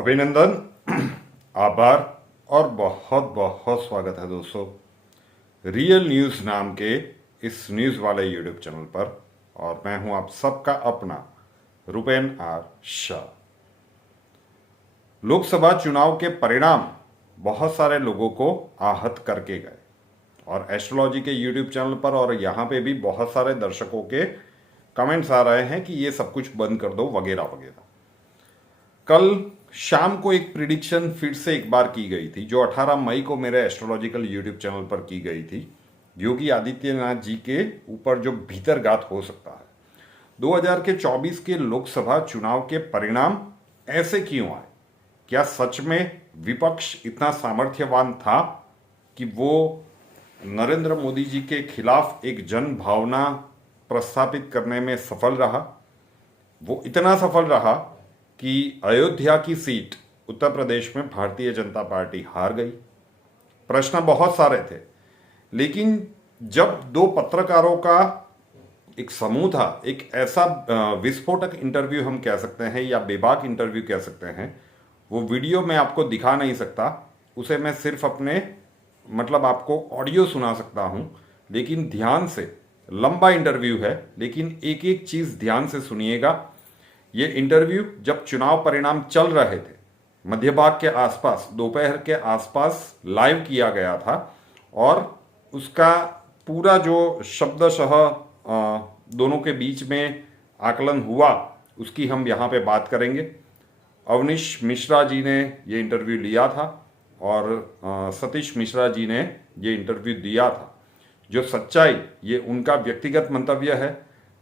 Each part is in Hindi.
अभिनंदन, आभार और बहुत बहुत स्वागत है दोस्तों रियल न्यूज़ नाम के इस न्यूज़ वाले यूट्यूब चैनल पर। और मैं हूं आप सबका अपना रुपेन आर शाह। लोकसभा चुनाव के परिणाम बहुत सारे लोगों को आहत करके गए और एस्ट्रोलॉजी के यूट्यूब चैनल पर और यहाँ पे भी बहुत सारे दर्शकों के कमेंट्स आ रहे हैं कि ये सब कुछ बंद कर दो वगैरह वगैरह। कल शाम को एक प्रिडिक्शन फिर से एक बार की गई थी जो 18 मई को मेरे एस्ट्रोलॉजिकल यूट्यूब चैनल पर की गई थी। योगी आदित्यनाथ जी के ऊपर जो भीतरघात हो सकता है, 2024 के लोकसभा चुनाव के परिणाम ऐसे क्यों आए? क्या सच में विपक्ष इतना सामर्थ्यवान था कि वो नरेंद्र मोदी जी के खिलाफ एक जन भावना प्रस्थापित करने में सफल रहा? वो इतना सफल रहा कि अयोध्या की सीट उत्तर प्रदेश में भारतीय जनता पार्टी हार गई। प्रश्न बहुत सारे थे, लेकिन जब दो पत्रकारों का एक समूह था, एक ऐसा विस्फोटक इंटरव्यू हम कह सकते हैं या बेबाक इंटरव्यू कह सकते हैं, वो वीडियो मैं आपको दिखा नहीं सकता, उसे मैं सिर्फ अपने आपको ऑडियो सुना सकता हूं। लेकिन ध्यान से, लंबा इंटरव्यू है लेकिन एक एक चीज ध्यान से सुनिएगा। ये इंटरव्यू जब चुनाव परिणाम चल रहे थे, मध्य भाग के आसपास, दोपहर के आसपास लाइव किया गया था और उसका पूरा जो शब्दशः दोनों के बीच में आकलन हुआ उसकी हम यहाँ पे बात करेंगे। अवनीश मिश्रा जी ने ये इंटरव्यू लिया था और सतीश मिश्रा जी ने ये इंटरव्यू दिया था। जो सच्चाई, ये उनका व्यक्तिगत मंतव्य है,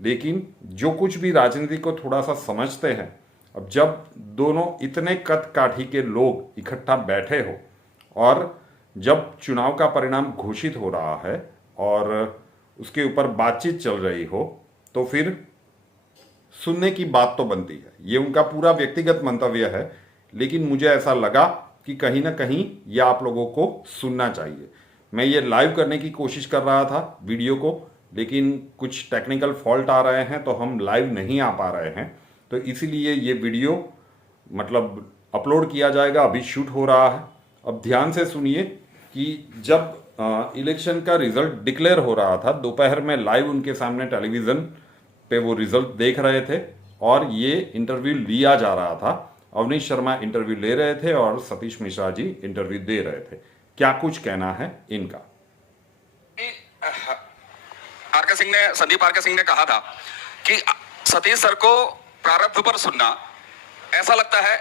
लेकिन जो कुछ भी राजनीति को थोड़ा सा समझते हैं, अब जब दोनों इतने कद काठी के लोग इकट्ठा बैठे हो और जब चुनाव का परिणाम घोषित हो रहा है और उसके ऊपर बातचीत चल रही हो, तो फिर सुनने की बात तो बनती है। ये उनका पूरा व्यक्तिगत मंतव्य है, लेकिन मुझे ऐसा लगा कि कहीं ना कहीं ये आप लोगों को सुनना चाहिए। मैं ये लाइव करने की कोशिश कर रहा था वीडियो को, लेकिन कुछ टेक्निकल फॉल्ट आ रहे हैं तो हम लाइव नहीं आ पा रहे हैं, तो इसीलिए ये वीडियो अपलोड किया जाएगा। अभी शूट हो रहा है। अब ध्यान से सुनिए कि जब इलेक्शन का रिजल्ट डिक्लेयर हो रहा था, दोपहर में लाइव उनके सामने टेलीविज़न पे वो रिजल्ट देख रहे थे और ये इंटरव्यू लिया जा रहा था। अवनीश शर्मा इंटरव्यू ले रहे थे और सतीश मिश्रा जी इंटरव्यू दे रहे थे। क्या कुछ कहना है इनका? संदीप आर के सिंह ने कहा था कि सतीश सर को प्रारब्ध पर सुनना ऐसा लगता है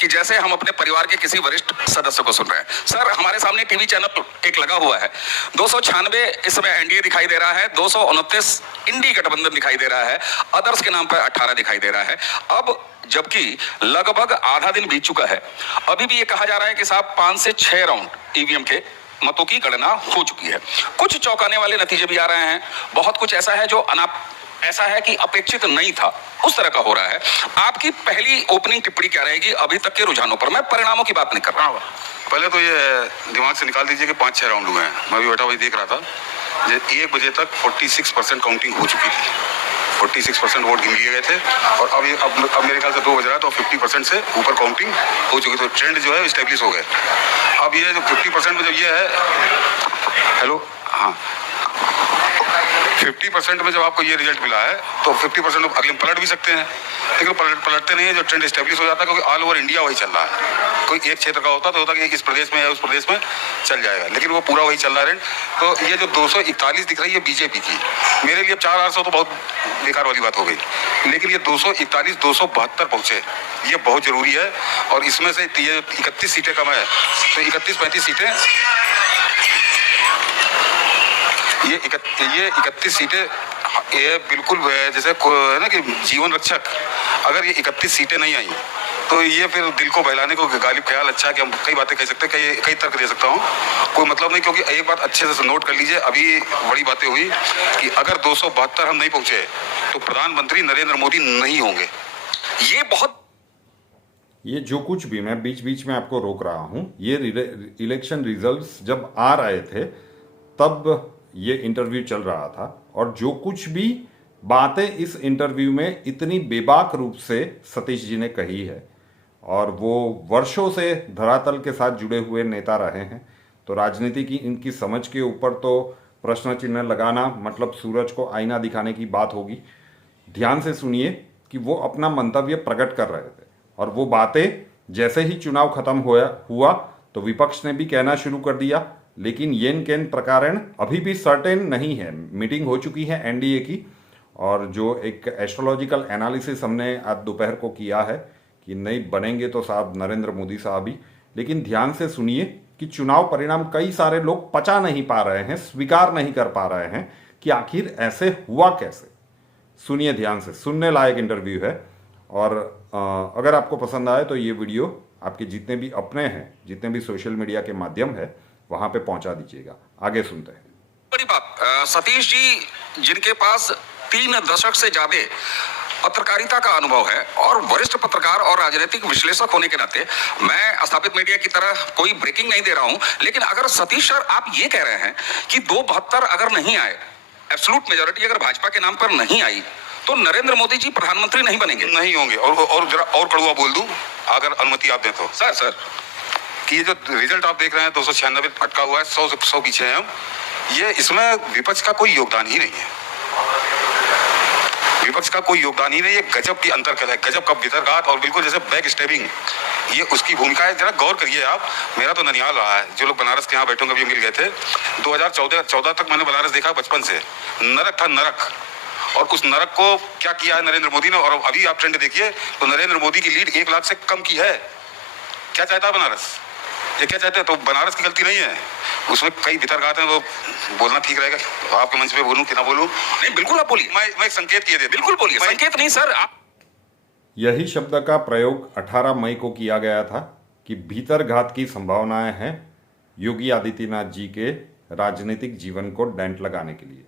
कि जैसे हम अपने परिवार के किसी वरिष्ठ सदस्य को सुन रहे हैं। सर, हमारे सामने टीवी चैनल एक लगा हुआ है, 296 इस समय एनडीए दिखाई दे रहा है, 229 इंडी गठबंधन दिखाई दे रहा है, अदर्स के नाम पर 18 दिखाई दे रहा है। अब जबकि लगभग आधा दिन बीत चुका है, अभी भी ये कहा जा रहा है कि साहब 5 से 6 राउंड ईवीएम के मतों की गणना हो चुकी है। कुछ चौंकाने वाले नतीजे भी आ रहे हैं, बहुत कुछ ऐसा है जो ऐसा है कि अपेक्षित नहीं था, उस तरह का हो रहा है। आपकी पहली ओपनिंग टिप्पणी क्या रहेगी अभी तक के रुझानों पर? मैं परिणामों की बात नहीं कर रहा हूं। पहले तो ये दिमाग से निकाल दीजिए कि 5-6 राउंड हुए हैं। मैं भी बैठा वही देख रहा था, 1 बजे तक 46% काउंटिंग हो चुकी थी, 46% वोट गिन लिए गए थे और अब मेरे ख्याल से 2 बज रहा है तो 50% से ऊपर काउंटिंग हो चुकी। तो ट्रेंड जो है स्टेब्लिश हो गए। अब ये जो 50% में जब ये है, हेलो, हाँ, 50% में जब आपको ये रिजल्ट मिला है तो 50% अगले पलट भी सकते हैं, लेकिन पलटते नहीं है। जो ट्रेंड स्टेब्लिश हो जाता है, क्योंकि ऑल ओवर इंडिया वही चल रहा है। कोई एक क्षेत्र का होता तो होता कि इस प्रदेश में या उस प्रदेश में चल जाएगा, लेकिन वो पूरा वही चल रहा है। तो ये जो 241 दिख रही है बीजेपी की, मेरे लिए 400 तो बहुत बेकार वाली बात हो गई, लेकिन ये 241 272 पहुंचे, ये बहुत जरूरी है। और इसमें से ये 31 सीटें कम है, तो 31-35 सीटें, ये 31 सीटें, ये बिल्कुल जैसे है ना कि जीवन रक्षक। अगर ये 31 सीटें नहीं आई तो ये फिर दिल को बहलाने को गालिब ख्याल अच्छा कि हम कई बातें कह सकते हैं, कई तर्क दे सकता हूँ, कोई मतलब नहीं। क्योंकि एक बात अच्छे से नोट कर लीजिए, अभी बड़ी बातें हुई कि अगर 272 हम नहीं पहुंचे तो प्रधानमंत्री नरेंद्र मोदी नहीं होंगे। ये जो कुछ भी, मैं बीच बीच में आपको रोक रहा हूं, ये इलेक्शन रिजल्ट्स जब आ रहे थे तब ये इंटरव्यू चल रहा था और जो कुछ भी बातें इस इंटरव्यू में इतनी बेबाक रूप से सतीश जी ने कही है और वो वर्षों से धरातल के साथ जुड़े हुए नेता रहे हैं। तो राजनीति की इनकी समझ के ऊपर तो प्रश्न चिन्ह लगाना मतलब सूरज को आईना दिखाने की बात होगी। ध्यान से सुनिए कि वो अपना मंतव्य प्रकट कर रहे थे और वो बातें जैसे ही चुनाव खत्म हुआ तो विपक्ष ने भी कहना शुरू कर दिया, लेकिन येन केन प्रकरण अभी भी सर्टेन नहीं है। मीटिंग हो चुकी है एनडीए की और जो एक एस्ट्रोलॉजिकल एनालिसिस हमने आज दोपहर को किया है कि नहीं बनेंगे तो साहब नरेंद्र मोदी साहब ही। लेकिन ध्यान से सुनिए कि चुनाव परिणाम कई सारे लोग पचा नहीं पा रहे हैं, स्वीकार नहीं कर पा रहे हैं कि आखिर ऐसे हुआ कैसे। सुनिए ध्यान से, सुनने लायक इंटरव्यू है। और अगर आपको पसंद आए तो ये वीडियो आपके जितने भी अपने हैं, जितने भी सोशल मीडिया के माध्यम है, वहां पे पहुंचा दीजिएगा। आगे सुनते हैं। बड़ी बात, सतीश जी जिनके पास 3 दशक से ज्यादा पत्रकारिता का अनुभव है और वरिष्ठ पत्रकार और राजनीतिक विश्लेषक होने के नाते मैं स्थापित मीडिया की तरह कोई ब्रेकिंग नहीं दे रहा हूं, लेकिन अगर सतीश सर आप ये कह रहे हैं कि 272 अगर नहीं आए, एब्सोल्यूट मेजॉरिटी अगर भाजपा के नाम पर नहीं आई, तो नरेंद्र मोदी जी प्रधानमंत्री नहीं बनेंगे? नहीं होंगे। और जरा और कड़वा बोल दूं, अगर अनुमति आप दें तो सर कि ये जो रिजल्ट आप देख रहे हैं 296 अटका हुआ है, 100 पीछे हैं हम, ये इसमें विपक्ष का कोई योगदान ही नहीं है। विपक्ष का कोई योगदान ही नहीं है। गजब की अंतर्कलह है, गजब का भितरघात और बिल्कुल जैसे बैक स्टेबिंग, ये उसकी भूमिका है। जरा गौर करिए आप। मेरा तो ननिहाल रहा है, जो लोग बनारस के यहाँ बैठे होंगे, अभी मिल गए थे 2014 तक मैंने बनारस देखा बचपन से। नरक था नरक, और उस नरक को क्या किया है नरेंद्र मोदी ने। और अभी आप ट्रेंड देखिए तो नरेंद्र मोदी की लीड 1 लाख से कम की है। क्या चाहता है बनारस? ये क्या चाहते हैं? तो बनारस की गलती नहीं है, उसमें कई भितरघात हैं। वो बोलना ठीक रहेगा, आपके मंच पे बोलूं कि ना बोलूं? नहीं, बिल्कुल आप बोलिए। मैं एक संकेत किए थे। बिल्कुल बोलिए। संकेत नहीं सर, आप यही शब्द का प्रयोग 18 मई को किया गया था कि भीतरघात की संभावनाएं हैं योगी आदित्यनाथ जी के राजनीतिक जीवन को डेंट लगाने के लिए।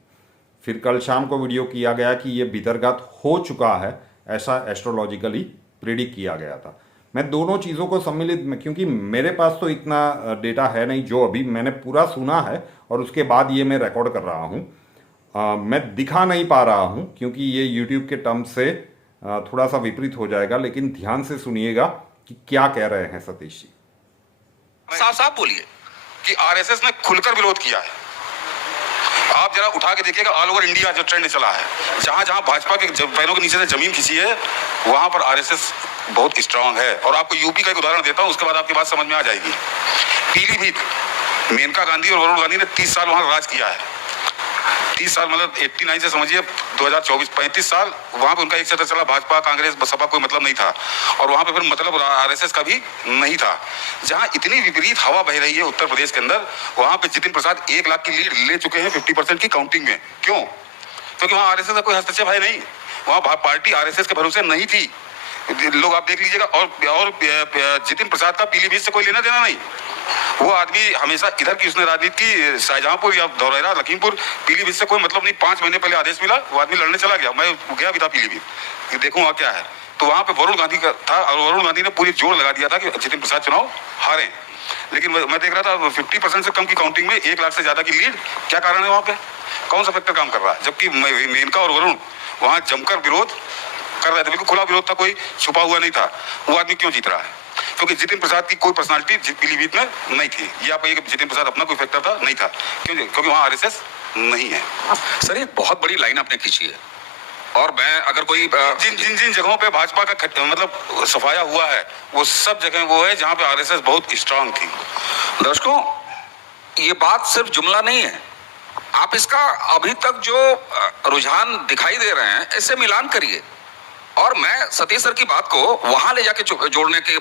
फिर कल शाम को वीडियो किया गया कि ये भीतरघात हो चुका है, ऐसा एस्ट्रोलॉजिकली प्रिडिक्ट किया गया था। मैं दोनों चीज़ों को सम्मिलित में, क्योंकि मेरे पास तो इतना डेटा है नहीं, जो अभी मैंने पूरा सुना है और उसके बाद ये मैं रिकॉर्ड कर रहा हूँ। मैं दिखा नहीं पा रहा हूँ क्योंकि ये यूट्यूब के टर्म से थोड़ा सा विपरीत हो जाएगा, लेकिन ध्यान से सुनिएगा कि क्या कह रहे हैं सतीश जी। साफ बोलिए कि आरएसएस ने खुलकर विरोध किया है। आप जरा उठा के देखिएगा, ऑल ओवर इंडिया जो ट्रेंड चला है, जहां जहां भाजपा के पैरों के नीचे से जमीन खिंची है, वहां पर आरएसएस बहुत स्ट्रांग है। और आपको यूपी का एक उदाहरण देता हूं, उसके बाद आपकी बात समझ में आ जाएगी। पीलीभीत, मेनका गांधी और वरुण गांधी ने 30 साल वहां राज किया है। 30 साल मतलब 89 से समझिए 2024, 35 साल वहां पे उनका एक क्षेत्र चला। भाजपा कांग्रेस बसपा कोई मतलब नहीं था, और वहां पे फिर मतलब आरएसएस का भी नहीं था। जहां इतनी विपरीत हवा बह रही है उत्तर प्रदेश के अंदर, वहां पे जितिन प्रसाद 1 लाख की लीड ले चुके हैं 50% की काउंटिंग में। क्यों? क्योंकि वहां आरएसएस का कोई हस्तक्षेप है नहीं, वहां पार्टी आरएसएस के भरोसे नहीं थी। लोग आप देख लीजिएगा। और जितिन प्रसाद का पीलीभीत से कोई लेना देना नहीं। वो आदमी हमेशा इधर की उसने राजनीति की, शाहजहांपुर या धौरहरा, लखीमपुर, पीलीभीत से कोई मतलब नहीं। 5 महीने पहले आदेश मिला, वो आदमी लड़ने चला गया। मैं गया भी था पीलीभीत, देखूं वहां क्या है। तो वहां पे वरुण गांधी का था, और वरुण गांधी ने पूरी जोर लगा दिया था कि जितिन प्रसाद चुनाव हारे। लेकिन मैं देख रहा था 50% से कम की काउंटिंग में 1 लाख से ज्यादा की लीड। क्या कारण है? वहां पे कौन सा फैक्टर काम कर रहा है? जबकि मेनका और वरुण वहां जमकर विरोध कर रहे थे, बिल्कुल खुला विरोध था, कोई छुपा हुआ नहीं था। वो आदमी क्यों जीत रहा है? क्योंकि जितिन प्रसाद की कोई पर्सनालिटी पीलीभीत में नहीं थी। ये आप कहिए कि जितिन प्रसाद अपना कोई फैक्टर था? नहीं था। क्यों? क्योंकि वहां आरएसएस नहीं है। सर एक बहुत बड़ी लाइन आपने खींची है, और मैं अगर कोई जिन जगहों पे भाजपा का मतलब सफाया हुआ है, वो सब जगह वो है जहां पे आरएसएस बहुत स्ट्रांग थी। दर्शकों, ये बात सिर्फ जुमला नहीं है, आप इसका अभी तक जो रुझान दिखाई दे रहे हैं, इससे मिलान करिए। और मैं सतीश सर की बात को वहां ले जाके जोड़ने की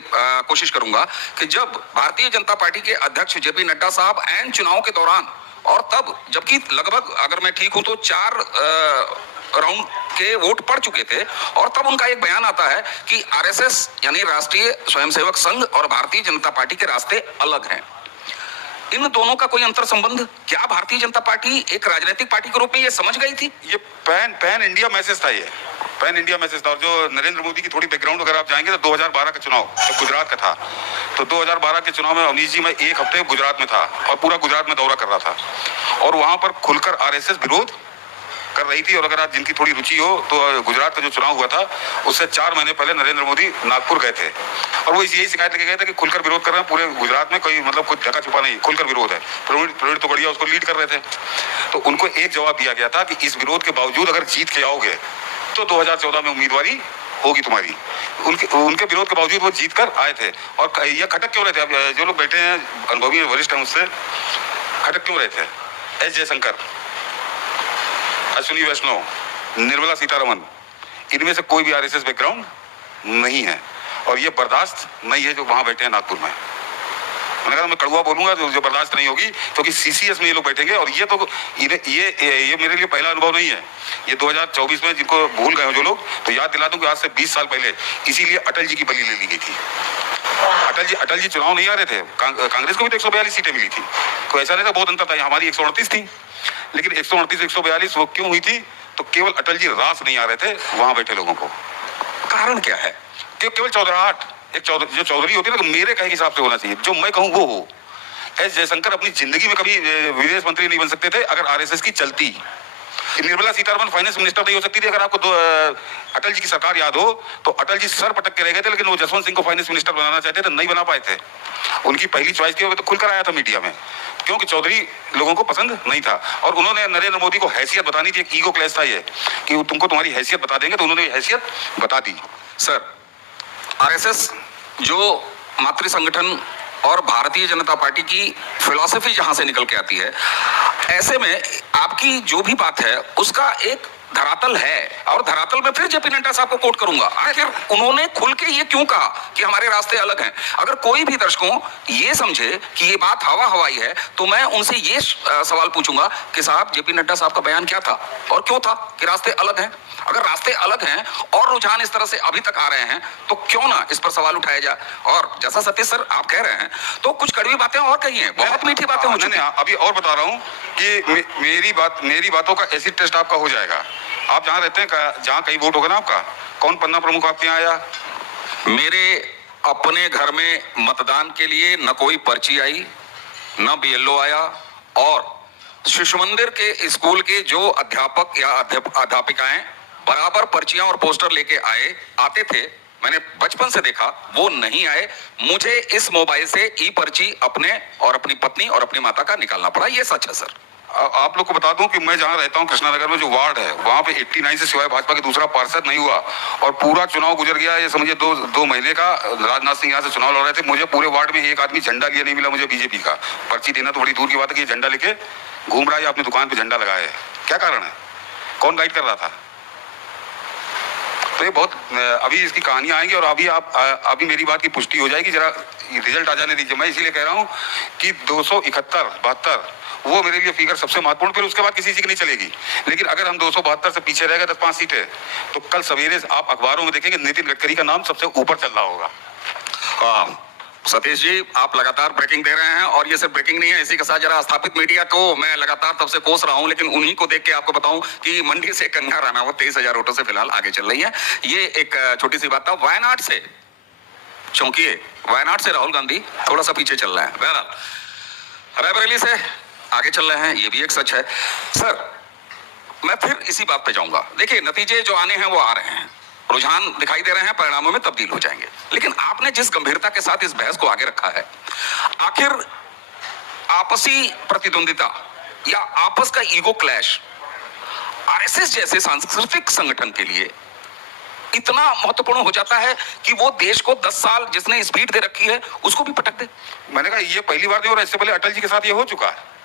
कोशिश करूंगा कि जब भारतीय जनता पार्टी के अध्यक्ष जेपी नड्डा साहब एन चुनाव के दौरान, और तब जबकि लगभग अगर मैं ठीक हूं तो 4 राउंड के वोट पड़ चुके थे, और तब उनका एक बयान आता है कि आरएसएस यानी राष्ट्रीय स्वयंसेवक संघ और भारतीय जनता पार्टी के रास्ते अलग हैं। इन दोनों का कोई अंतर संबंध? क्या भारतीय जनता पार्टी एक राजनीतिक पार्टी के रूप में ये समझ गई थी? ये पैन इंडिया मैसेज था। ये पैन इंडिया मैसेज था। और जो नरेंद्र मोदी की थोड़ी बैकग्राउंड अगर आप जाएंगे तो 2012 का चुनाव तो गुजरात का था। तो 2012 के चुनाव में अवनीश जी, मैं 1 हफ्ते गुजरात में था और पूरा गुजरात में दौरा कर रहा था, और वहां पर खुलकर आरएसएस विरोध कर रही थी। और अगर आप जिनकी थोड़ी रुचि हो तो गुजरात का जो चुनाव हुआ था उससे 4 महीने पहले नरेंद्र मोदी नागपुर गए थे, और वो यही शिकायत लेके गए थे कि खुलकर विरोध कर रहे हैं पूरे गुजरात में, कोई मतलब कोई ढका छुपा नहीं, खुलकर विरोध है। प्रवीण तोगड़िया उसको लीड कर रहे थे। तो उनको एक जवाब दिया गया था कि इस विरोध के बावजूद अगर जीत के आओगे तो 2014 में उम्मीदवारी होगी तुम्हारी। उनके विरोध के बावजूद वो जीत कर आए थे। और ये खटक क्यों रहे थे? अब जो लोग बैठे हैं अनुभवी वरिष्ठ हैं, उससे खटक क्यों रहे थे? एस जयशंकर, अश्विनी वैष्णव, निर्मला सीतारमण, इनमें से कोई भी आरएसएस बैकग्राउंड नहीं है और ये बर्दाश्त नहीं है जो वहां बैठे हैं नागपुर में। मैंने कहा मैं कड़वा बोलूंगा जो बर्दाश्त नहीं होगी, क्योंकि सीसीएस में ये लोग बैठेंगे। और ये तो ये मेरे लिए पहला अनुभव नहीं है। ये 2024 में जिनको भूल गए हो जो लोग, तो याद दिला दूं कि आज से 20 साल पहले इसीलिए अटल जी की बलि ले ली गई थी। अटल जी चुनाव नहीं आ रहे थे, कांग्रेस को भी तो 142 सीटें मिली थी, तो ऐसा नहीं था बहुत अंतर था। हमारी 138 थी, लेकिन 138 142 वो क्यों हुई थी? तो केवल अटल जी रास नहीं आ रहे थे वहां बैठे लोगों को। कारण क्या है? केवल चौधराहट, जो चौधरी होती है ना, मेरे कहे के हिसाब से होना चाहिए, जो मैं कहूँ वो हो। एस जयशंकर अपनी जिंदगी में कभी विदेश मंत्री नहीं बन सकते थे अगर आरएसएस की चलती। निर्मला सीतारमण फाइनेंस मिनिस्टर नहीं हो सकती थी अगर आपको अटल जी की सरकार याद हो, तो अटल जी सर पटक के रह गए थे, लेकिन वो जसवंत सिंह को फाइनेंस मिनिस्टर बनाना चाहते थे, नहीं बना पाए थे। उनकी पहली चॉइस थी, तो खुलकर आया था मीडिया में, क्योंकि चौधरी लोगों को पसंद नहीं था। और उन्होंने नरेंद्र मोदी को हैसियत बतानी थी, एक ईगो क्लैश था ये कि तुमको तुम्हारी हैसियत बता देंगे, तो उन्होंने हैसियत बता दी। सर, आरएसएस जो मातृ संगठन और भारतीय जनता पार्टी की फिलॉसफी जहां से निकल के आती है, ऐसे में आपकी जो भी बात है उसका एक धरातल है। और धरातल में फिर जेपी नड्डा साहब को कोट करूंगा, आखिर उन्होंने खुल के ये क्यों कहा कि हमारे रास्ते अलग हैं? अगर कोई भी दर्शकों ये समझे कि ये बात हवा हवाई है, तो मैं उनसे ये सवाल पूछूंगा कि साहब, जेपी नड्डा साहब का बयान क्या था और क्यों था कि रास्ते अलग हैं? अगर रास्ते अलग हैं और रुझान इस तरह से अभी तक आ रहे हैं, तो क्यों ना इस पर सवाल उठाया जाए? और जैसा सतीश सर आप कह रहे हैं, तो कुछ कड़वी बातें और कही हैं, बहुत मीठी बातें हो चुकी हैं। अभी और बता रहा हूँ कि मेरी बातों का एसिड टेस्ट आपका हो जाएगा। आप जहाँ रहते हैं, जहाँ कहीं वोट होगा ना आपका, कौन पन्ना प्रमुख आपके यहाँ आया? मेरे अपने घर में मतदान के लिए न कोई पर्ची आई, न बीएलओ आया, और शिशु मंदिर के स्कूल के जो अध्यापक या अध्यापिकाएं बराबर पर्चियां और पोस्टर लेके आते थे, मैंने बचपन से देखा, वो नहीं आए। मुझे इस मोबाइल से ई पर्ची अपने और अपनी पत्नी और अपनी माता का निकालना पड़ा, ये सच है सर। आप लोग को बता दूं कि मैं जहां रहता हूं कृष्णानगर में जो वार्ड है, वहां पे 89 से सिवाय भाजपा के दूसरा पार्षद नहीं हुआ और पूरा चुनाव गुजर गया। ये समझिए दो महीने का राजनाथ सिंह यहाँ से चुनाव लड़ रहे थे, मुझे पूरे वार्ड में एक आदमी झंडा लिए नहीं मिला मुझे बीजेपी का। पर्ची देना तो बड़ी दूर की बात है कि झंडा लेके घूम रहा है, अपनी दुकान पे झंडा लगाया है, क्या कारण है? कौन गाइड कर रहा था? तो ये बहुत अभी इसकी कहानियां आएंगी और अभी मेरी बात की पुष्टि हो जाएगी। जरा रिजल्ट आ जाने दीजिए। मैं इसीलिए कह रहा हूँ कि 271-72 वो मेरे लिए फिगर सबसे महत्वपूर्ण, फिर उसके बाद किसी चीज की नहीं चलेगी। लेकिन अगर हम 272 से पीछे रह गए 10-5 सीटें, तो कल सवेरे आप अखबारों में देखेंगे नितिन गडकरी का नाम सबसे ऊपर चल रहा होगा। सतीश जी, आप लगातार ब्रेकिंग दे रहे हैं और ये सिर्फ ब्रेकिंग नहीं है, इसी के साथ जरा स्थापित मीडिया को मैं लगातार तब से कोस रहा हूं, लेकिन उन्हीं को देख के आपको बताऊं कि मंडी से कंगना रनावत 23,000 वोटों से फिलहाल आगे चल रही है। ये एक छोटी सी बात था। वायनाड से, चौंकिए, वायनाड से राहुल गांधी थोड़ा सा पीछे चल रहे हैं, बहरहाल रायबरेली से आगे चल रहे हैं, ये भी एक सच है। सर, मैं फिर इसी बात पे जाऊंगा। देखिए, नतीजे जो आने हैं वो आ रहे हैं, रुझान दिखाई दे रहे हैं, परिणामों में तब्दील हो जाएंगे। लेकिन आपने जिस गंभीरता के साथ इस बहस को आगे रखा है, आखिर आपसी प्रतिद्वंदिता या आपस का ईगो क्लैश आरएसएस जैसे सांस्कृतिक संगठन के लिए इतना महत्वपूर्ण हो जाता है कि वो देश को 10 साल जिसने स्पीड दे रखी है उसको भी पटक दे? मैंने कहा ये पहली बार नहीं हो रहा, इससे पहले अटल जी के साथ ये हो चुका है।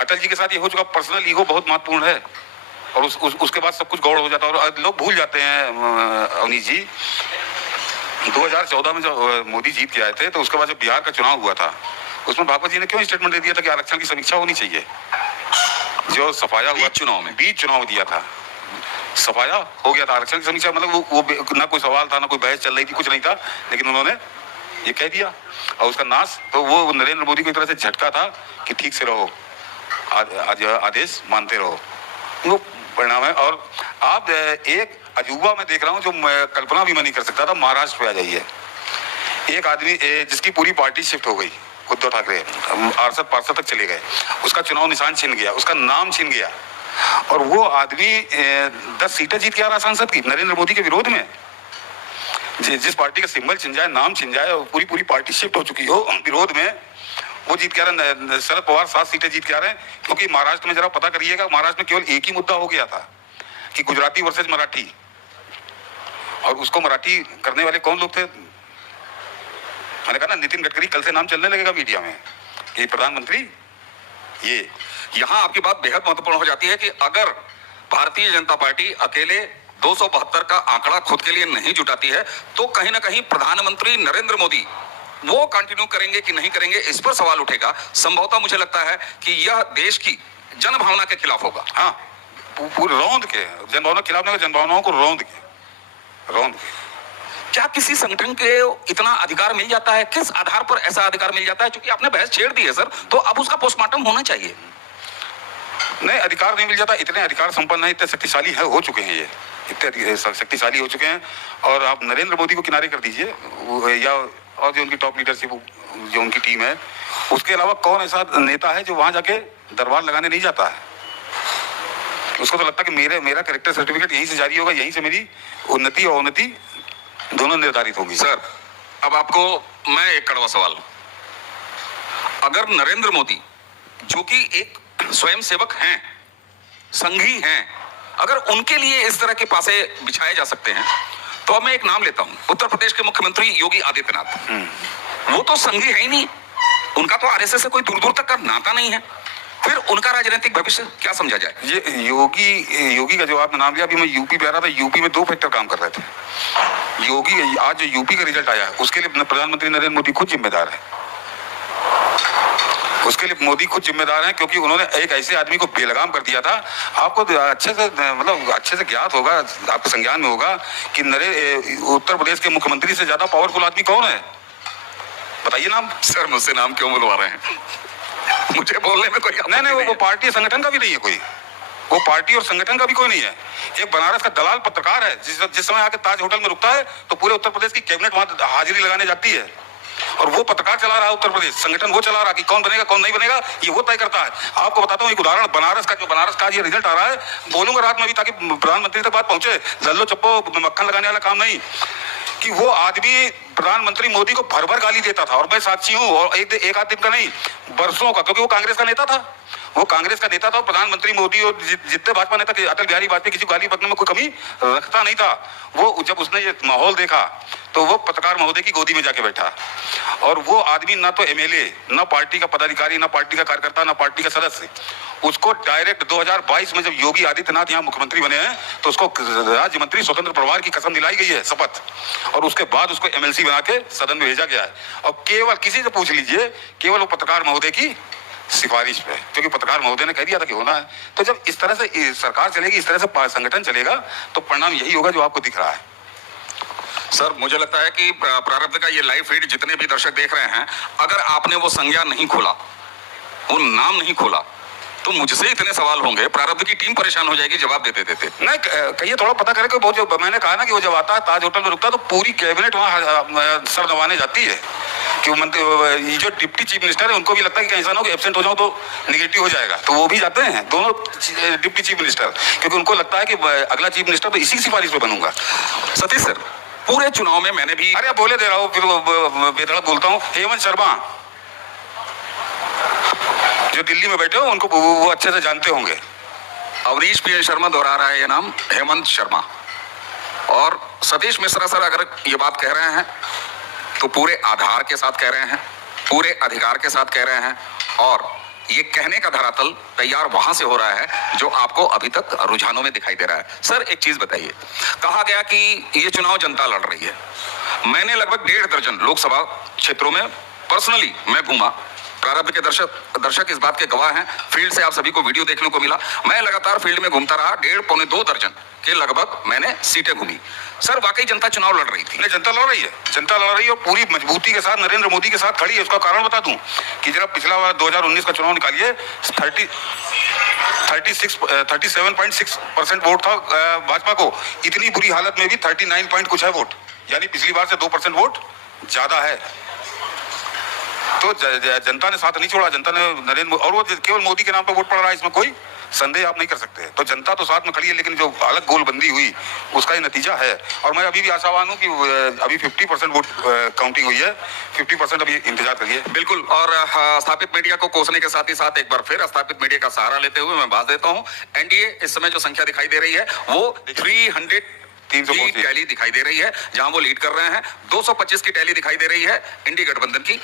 अटल जी के साथ ये हो चुका। पर्सनल ईगो बहुत महत्वपूर्ण है और उसके बाद सब कुछ गौड़ हो जाता है और लोग भूल जाते हैं। अवनीश जी, 2014 में जब मोदी जीत के आए थे, तो उसके बाद जब बिहार का चुनाव हुआ था, उसमें भागवत जी ने क्यों स्टेटमेंट दे दिया था कि आरक्षण की समीक्षा होनी चाहिए? जो सफाया हुआ बीच चुनाव दिया था, सफाया हो गया था। आरक्षण की समीक्षा मतलब वो ना कोई सवाल था, ना कोई बहस चल रही थी, कुछ नहीं था, लेकिन उन्होंने ये कह दिया और उसका नाश तो वो नरेंद्र मोदी को एक तरह से झटका था कि ठीक से रहो, आदेश मानते रहो, वो परिणाम है। और आप एक अजूबा में देख रहा हूँ जो मैं कल्पना भी मैं नहीं कर सकता था। महाराष्ट्र पे आ जाइए, एक आदमी जिसकी पूरी पार्टी शिफ्ट हो गई, उद्धव ठाकरे पार्षद तक चले गए, उसका चुनाव निशान छिन गया, उसका नाम छिन गया और वो आदमी 10 सीटें जीत के आ रहा सांसद की नरेंद्र मोदी के विरोध में। जिस पार्टी का सिंबल छिन जाए, नाम छिन जाए और पूरी पार्टी शिफ्ट हो चुकी हो विरोध में, वो जीत के आ रहे हैं। शरद पवार 7 सीटें जीत के आ रहे हैं, क्योंकि महाराष्ट्र में जरा पता करिएगा, महाराष्ट्र में केवल एक ही मुद्दा हो गया था कि गुजराती वर्सेज मराठी, और उसको मराठी करने वाले कौन लोग थे? मैंने कहा ना, नितिन गडकरी कल से नाम चलने लगेगा मीडिया में कि प्रधानमंत्री ये। यहां आपकी बात बेहद महत्वपूर्ण हो जाती है कि अगर भारतीय जनता पार्टी अकेले 272 का आंकड़ा खुद के लिए नहीं जुटाती है, तो कहीं ना कहीं प्रधानमंत्री नरेंद्र मोदी वो कंटिन्यू करेंगे कि नहीं करेंगे, इस पर सवाल उठेगा। संभवतः मुझे लगता है कि यह देश की जनभावना के खिलाफ होगा। हाँ, पूरे रौंद के जनभावना के खिलाफ नहीं, जनभावनाओं को रौंद के। क्या किसी संगठन के इतना अधिकार मिल जाता है? किस आधार पर ऐसा अधिकार मिल जाता है? क्योंकि आपने बहस छेड़ दी है सर, तो अब उसका पोस्टमार्टम होना चाहिए। नहीं, अधिकार नहीं मिल जाता। इतने अधिकार संपन्न है, इतने शक्तिशाली है, हो चुके हैं ये, इतने शक्तिशाली हो चुके हैं। और आप नरेंद्र मोदी को किनारे कर दीजिए, या और जो उनकी टॉप लीडरशिप, जो उनकी टीम है, उसके अलावा कौन ऐसा नेता है जो वहां जाके दरबार लगाने नहीं जाता है? उसको तो लगता है कि मेरा कैरेक्टर सर्टिफिकेट यहीं से जारी होगा, यहीं से मेरी उन्नति और अवनति दोनों निर्धारित होंगी। सर, अब आपको मैं एक कड़वा सवाल, अगर नरेंद्र मोदी जो कि एक स्वयंसेवक हैं, संघी हैं, अगर उनके लिए इस तरह के पासे बिछाए जा सकते हैं, तो अब मैं एक नाम लेता हूं, उत्तर प्रदेश के मुख्यमंत्री योगी आदित्यनाथ। वो तो संघी है ही नहीं, उनका तो आरएसएस से कोई दूर दूर तक का नाता नहीं है, फिर उनका राजनीतिक भविष्य क्या समझा जाए? ये योगी का जो आपने नाम लिया, अभी मैं यूपी पे आ रहा था, यूपी में 2 फैक्टर काम कर रहे थे। योगी, आज जो यूपी का रिजल्ट आया, उसके लिए प्रधानमंत्री नरेंद्र मोदी खुद जिम्मेदार है। उसके लिए मोदी खुद जिम्मेदार हैं, क्योंकि उन्होंने एक ऐसे आदमी को बेलगाम कर दिया था। आपको अच्छे से ज्ञात होगा, आपके संज्ञान में होगा कि उत्तर प्रदेश के मुख्यमंत्री से ज्यादा पावरफुल आदमी कौन है? बताइए नाम। सर, मुझसे नाम क्यों बुलवा रहे हैं? मुझे बोलने में कोई नहीं, वो पार्टी संगठन का भी नहीं है कोई, वो पार्टी और संगठन का भी कोई नहीं है। एक बनारस का दलाल पत्रकार है, जिस समय आके ताज होटल में रुकता है तो पूरे उत्तर प्रदेश की कैबिनेट वहां हाजिरी लगाने जाती है, और वो पत्रकार चला रहा है उत्तर प्रदेश, संगठन वो चला रहा है कि कौन बनेगा कौन नहीं बनेगा, ये वो तय करता है। आपको बताता हूँ एक उदाहरण, बनारस का ये रिजल्ट आ रहा है, बोलूंगा रात में भी ताकि प्रधानमंत्री तक बात पहुंचे, लल्लो चप्पो मक्खन लगाने वाला काम नहीं, कि वो आदमी प्रधानमंत्री मोदी को भर भर गाली देता था, और मैं साक्षी हूँ, और एक आध दिन का नहीं, बरसों का, क्योंकि वो कांग्रेस का नेता था, और प्रधानमंत्री मोदी और जितने भाजपा नेता थे, अटल बिहारी वाजपेयी किसी को गाली बकने में कोई कमी रखता नहीं था। वो जब उसने ये माहौल देखा तो वो पत्रकार महोदय की गोदी में जाके बैठा, और वो आदमी ना तो एमएलए, ना पार्टी का पदाधिकारी, ना पार्टी का कार्यकर्ता, ना पार्टी का सदस्य, उसको डायरेक्ट 2022 में जब योगी आदित्यनाथ यहाँ मुख्यमंत्री बने हैं तो उसको राज्य मंत्री स्वतंत्र प्रभार की कसम दिलाई गई है, शपथ, और उसके बाद उसको एमएलसी बना के सदन में भेजा गया है। और केवल किसी से पूछ लीजिए, केवल वो पत्रकार महोदय की सिफारिश पे, क्योंकि पत्रकार महोदय ने कह दिया था कि होना है। तो जब इस तरह से सरकार चलेगी, इस तरह से संगठन चलेगा, तो परिणाम यही होगा जो आपको दिख रहा है। सर, मुझे लगता है कि प्रारब्ध का ये लाइव फीड जितने भी दर्शक देख रहे हैं, अगर आपने वो संज्ञा नहीं खोला, वो नाम नहीं खोला, तो मुझसे इतने सवाल होंगे, प्रारब्ध की टीम परेशान हो जाएगी जवाब देते देते। नहीं, कहिए, थोड़ा पता करें कि वो जो मैंने कहा ना कि वो जब आता है ताज होटल में रुकता है तो पूरी कैबिनेट वहाँ सर दबाने जाती है, कि ये जो डिप्टी चीफ मिनिस्टर है उनको भी लगता है कि ऐसा ना हो कि एब्सेंट हो जाओ तो निगेटिव हो जाएगा, तो वो भी जाते हैं दोनों डिप्टी चीफ मिनिस्टर, क्योंकि उनको लगता है कि अगला चीफ मिनिस्टर तो इसी की सिफारिश पे बनूंगा। सतीश सर, पूरे चुनाव में मैंने भी, अरे बोले दे रहा हूँ, फिर बेधड़क बोलता हूँ, हेमंत शर्मा जो दिल्ली में बैठे हो उनको वो अच्छे से जानते होंगे। अवनीश पी शर्मा दोहरा रहा है ये नाम, हेमंत शर्मा, और सतीश मिश्रा सर अगर ये बात कह रहे हैं तो पूरे आधार के साथ कह रहे हैं, पूरे अधिकार के साथ कह रहे हैं, और ये कहने का धरातल तैयार वहां से हो रहा है जो आपको अभी तक रुझानों में दिखाई दे रहा है। सर, एक चीज बताइए, कहा गया कि ये चुनाव जनता लड़ रही है। मैंने लगभग 1.5 दर्जन लोकसभा क्षेत्रों में पर्सनली मैं घूमा, प्रारब्ध के दर्शक इस बात के गवाह हैं, फील्ड से आप सभी को वीडियो देखने को मिला, मैं लगातार फील्ड में घूमता रहा, 1.5 पौने 2 दर्जन के लगभग मैंने सीटें घूमी। सर, वाकई जनता चुनाव लड़ रही थी? नहीं, जनता लड़ रही है, जनता लड़ रही है, और पूरी मजबूती के साथ नरेंद्र मोदी के साथ खड़ी है। उसका कारण बता दूं कि जरा पिछला बार 2019 का चुनाव निकालिए, 37.6% वोट था भाजपा को, इतनी बुरी हालत में भी 39 पॉइंट कुछ है वोट, यानी पिछली बार से 2% वोट ज्यादा है। तो जनता ने साथ नहीं छोड़ा, जनता ने नरेंद्र, और वो केवल मोदी के नाम पर वोट पड़ रहा है, इसमें कोई संदेह आप नहीं कर सकते। तो जनता तो साथ में खड़ी है, लेकिन जो अलग गोलबंदी हुई उसका ये नतीजा है। और मैं अभी भी आशावान हूँ कि अभी 50% वोट काउंटिंग हुई है, 50% अभी इंतजार करिए। बिल्कुल। और स्थापित मीडिया को कोसने के साथ ही साथ एक बार फिर स्थापित मीडिया का सहारा लेते हुए मैं बात देता हूँ, एनडीए इस समय जो संख्या दिखाई दे रही है वो 300 की टैली दिखाई दे रही है, जहां वो लीड कर रहे हैं। 225 की टैली दिखाई दे रही है इंडी गठबंधन की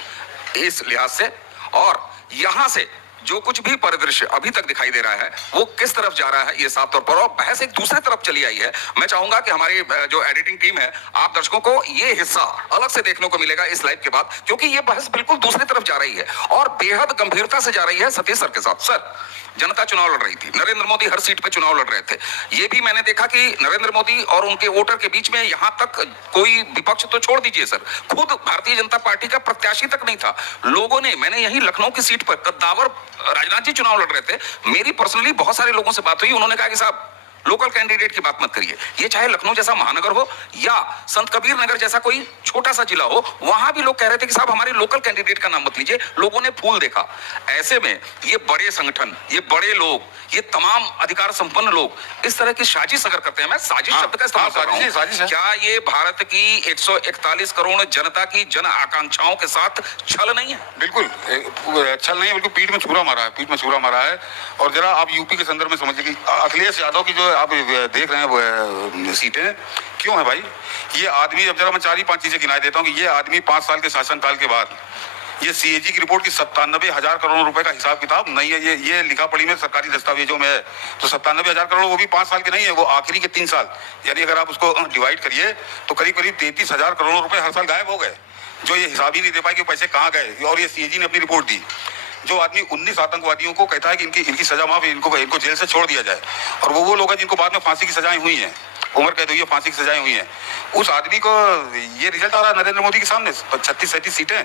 इस लिहाज से। और यहां से जो कुछ भी परिदृश्य अभी तक दिखाई दे रहा है वो किस तरफ जा रहा है ये साफ तौर पर, और बहस एक दूसरे तरफ चली आई है। मैं चाहूंगा कि हमारी जो एडिटिंग टीम है, आप दर्शकों को ये हिस्सा अलग से देखने को मिलेगा इस लाइव के बाद, क्योंकि ये बहस बिल्कुल दूसरी तरफ जा रही है और बेहद गंभीरता से जा रही है सतीश सर के साथ। सर, जनता चुनाव लड़ रही थी, नरेंद्र मोदी हर सीट पे चुनाव लड़ रहे थे। ये भी मैंने देखा कि नरेंद्र मोदी और उनके वोटर के बीच में यहां तक कोई विपक्ष तो छोड़ दीजिए सर, खुद भारतीय जनता पार्टी का प्रत्याशी तक नहीं था। लोगों ने, मैंने यही लखनऊ की सीट पर कद्दावर राजनाथ जी चुनाव लड़ रहे थे, मेरी पर्सनली बहुत सारे लोगों से बात हुई, उन्होंने कहा कि साहब लोकल कैंडिडेट की बात मत करिए, ये चाहे लखनऊ जैसा महानगर हो या संत कबीर नगर जैसा कोई छोटा सा जिला हो, वहां भी लोग कह रहे थे कि साहब हमारे लोकल कैंडिडेट का नाम मत लीजिए। लोगों ने फूल देखा। ऐसे में ये बड़े संगठन, ये बड़े लोग, ये तमाम अधिकार संपन्न लोग इस तरह की साजिश अगर करते हैं, मैं साजिश शब्द का इस्तेमाल कर रहा हूं, क्या ये भारत की 141 करोड़ जनता की जन आकांक्षाओं के साथ छल नहीं है? बिल्कुल छल नहीं है, बिल्कुल पीठ में छुरा मारा है, पीठ में छुरा मारा है। और जरा आप यूपी के संदर्भ में समझिए कि अखिलेश यादव की जो आप देख रहे हैं सीटें क्यों है भाई। ये आदमी, अब जरा मैं 4-5 चीजें गिनाई देता हूँ कि ये आदमी 5 साल के शासनकाल के बाद ये सीएजी की रिपोर्ट की 97,000 करोड़ रुपए का हिसाब किताब नहीं है, ये लिखा पढ़ी में सरकारी दस्तावेजों में है। तो 97,000 करोड़ वो भी 5 साल के नहीं है, वो आखिरी के 3 साल, यानी अगर आप उसको डिवाइड करिए तो करीब 33,000 करोड़ रुपए हर साल गायब हो गए, जो ये हिसाब ही नहीं दे पाए कि पैसे कहाँ गए। और ये सीएजी ने अपनी रिपोर्ट दी। जो आदमी 19 आतंकवादियों को कहता है कि इनकी सजा माफ, इनको जेल से छोड़ दिया जाए, और वो लोग हैं जिनको बाद में फांसी की सजाएं हुई हैं, उम्र कैद हुई है, फांसी की सजाएं हुई हैं, उस आदमी को ये रिजल्ट आ रहा है नरेंद्र मोदी के सामने 36-37 सीटें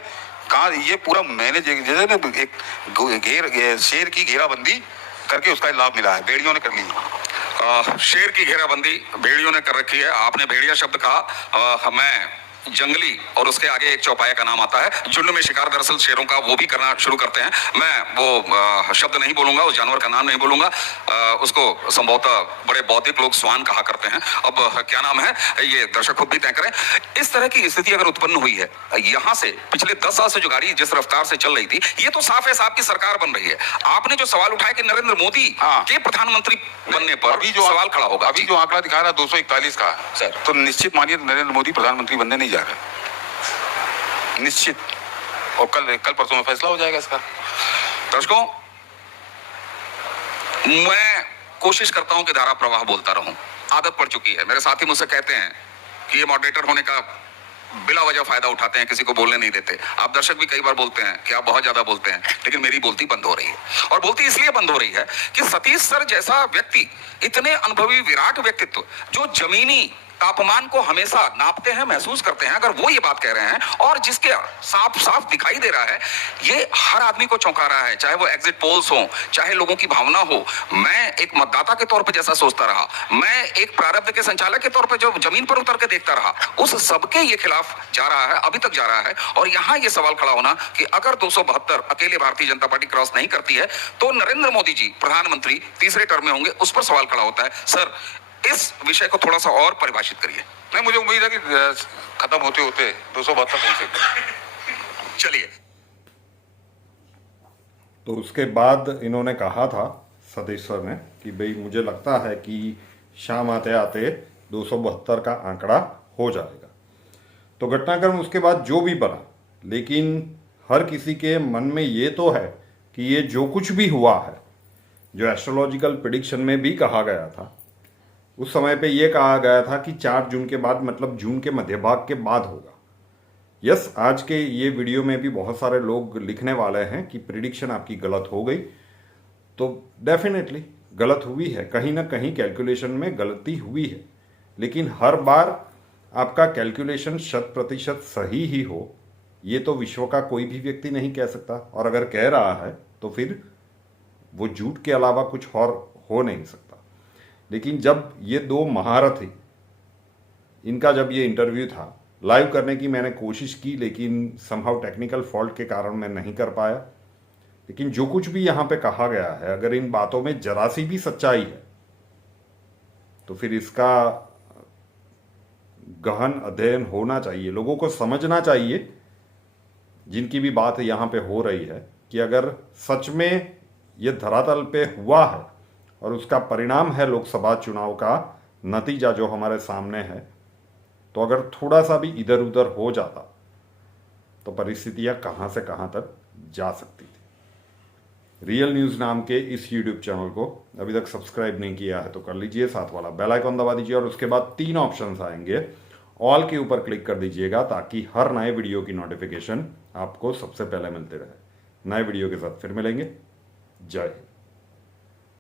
कहाँ। ये पूरा मैंने जैसे ना एक शेर की घेराबंदी करके उसका लाभ मिला है, भेड़ियों ने कर ली। शेर की घेराबंदी भेड़ियों ने कर रखी है। आपने भेड़िया शब्द कहा, मैं जंगली और उसके आगे एक चौपाया का नाम आता है, झुंड में शिकार दरअसल शेरों का, वो भी करना शुरू करते हैं। मैं वो शब्द नहीं बोलूंगा, उस जानवर का नाम नहीं बोलूंगा, उसको संभवतः बड़े बौद्धिक लोग स्वान कहा करते हैं। अब क्या नाम है ये दर्शक खुद भी तय करें। इस तरह की स्थिति अगर उत्पन्न हुई है, यहाँ से पिछले 10 साल से जो गाड़ी जिस रफ्तार से चल रही थी, ये तो साफ है साहब की सरकार बन रही है। आपने जो सवाल उठाया कि नरेंद्र मोदी के प्रधानमंत्री बनने पर अभी जो सवाल खड़ा होगा, अभी जो आंकड़ा दिखा रहा है 241 का सर, तो निश्चित मानिए नरेंद्र मोदी प्रधानमंत्री बनने नहीं जा रहा, निश्चित। और कल परसों में फैसला हो जाएगा इसका। दर्शकों, मैं कोशिश करता हूं कि धारा प्रवाह बोलता रहूं, आदत पड़ चुकी है। मेरे साथी मुझसे कहते हैं कि ये मॉडरेटर होने का बिला वजह फायदा उठाते हैं, किसी को बोलने नहीं देते। आप दर्शक भी कई बार बोलते हैं कि आप बहुत ज्यादा बोलते हैं, लेकिन मेरी बोलती बंद हो रही है। और बोलती इसलिए बंद हो रही है कि सतीश सर जैसा व्यक्ति, इतने अनुभवी विराट व्यक्तित्व, जो जमीनी तापमान को हमेशा नापते हैं, महसूस करते हैं, अगर वो ये बात कह रहे हैं और जिसके साफ साफ दिखाई दे रहा है, ये हर आदमी को चौंका रहा है, चाहे वो एग्जिट पोल्स हो, चाहे लोगों की भावना हो। मैं एक मतदाता के तौर पे जैसा सोचता रहा, मैं एक प्रारब्ध के संचालक के तौर पे जो जमीन पर उतर के देखता रहा, उस सबके ये खिलाफ जा रहा है, अभी तक जा रहा है। और यहाँ ये सवाल खड़ा होना कि अगर 272 अकेले भारतीय जनता पार्टी क्रॉस नहीं करती है तो नरेंद्र मोदी जी प्रधानमंत्री तीसरे टर्म में होंगे, उस पर सवाल खड़ा होता है। सर, इस विषय को थोड़ा सा और परिभाषित करिए। नहीं, मुझे उम्मीद है कि खत्म होते होते 272 पहुंचे। चलिए। तो उसके बाद इन्होंने कहा था सतीश सर ने कि भाई मुझे लगता है कि शाम आते आते 272 का आंकड़ा हो जाएगा। तो घटनाक्रम उसके बाद जो भी बना, लेकिन हर किसी के मन में ये तो है कि ये जो कुछ भी हुआ है, जो एस्ट्रोलॉजिकल प्रेडिक्शन में भी कहा गया था, उस समय पे ये कहा गया था कि 4 जून के बाद, मतलब जून के मध्य भाग के बाद होगा। यस, आज के ये वीडियो में भी बहुत सारे लोग लिखने वाले हैं कि प्रिडिक्शन आपकी गलत हो गई। तो डेफिनेटली गलत हुई है, कहीं ना कहीं कैलकुलेशन में गलती हुई है, लेकिन हर बार आपका कैलकुलेशन 100% सही ही हो, ये तो विश्व का कोई भी व्यक्ति नहीं कह सकता। और अगर कह रहा है तो फिर वो झूठ के अलावा कुछ और हो नहीं सकता। लेकिन जब ये 2 महारथी, इनका जब ये इंटरव्यू था, लाइव करने की मैंने कोशिश की, लेकिन समहाउ टेक्निकल फॉल्ट के कारण मैं नहीं कर पाया। लेकिन जो कुछ भी यहां पे कहा गया है, अगर इन बातों में जरा सी भी सच्चाई है तो फिर इसका गहन अध्ययन होना चाहिए, लोगों को समझना चाहिए जिनकी भी बात यहां पे हो रही है कि अगर सच में ये धरातल पे हुआ है और उसका परिणाम है लोकसभा चुनाव का नतीजा जो हमारे सामने है, तो अगर थोड़ा सा भी इधर उधर हो जाता तो परिस्थितियां कहां से कहां तक जा सकती थी। रियल न्यूज़ नाम के इस यूट्यूब चैनल को अभी तक सब्सक्राइब नहीं किया है तो कर लीजिए, साथ वाला बेल आइकॉन दबा दीजिए और उसके बाद 3 ऑप्शंस आएंगे, ऑल के ऊपर क्लिक कर दीजिएगा ताकि हर नए वीडियो की नोटिफिकेशन आपको सबसे पहले मिलते रहे। नए वीडियो के साथ फिर मिलेंगे। जय हिंद।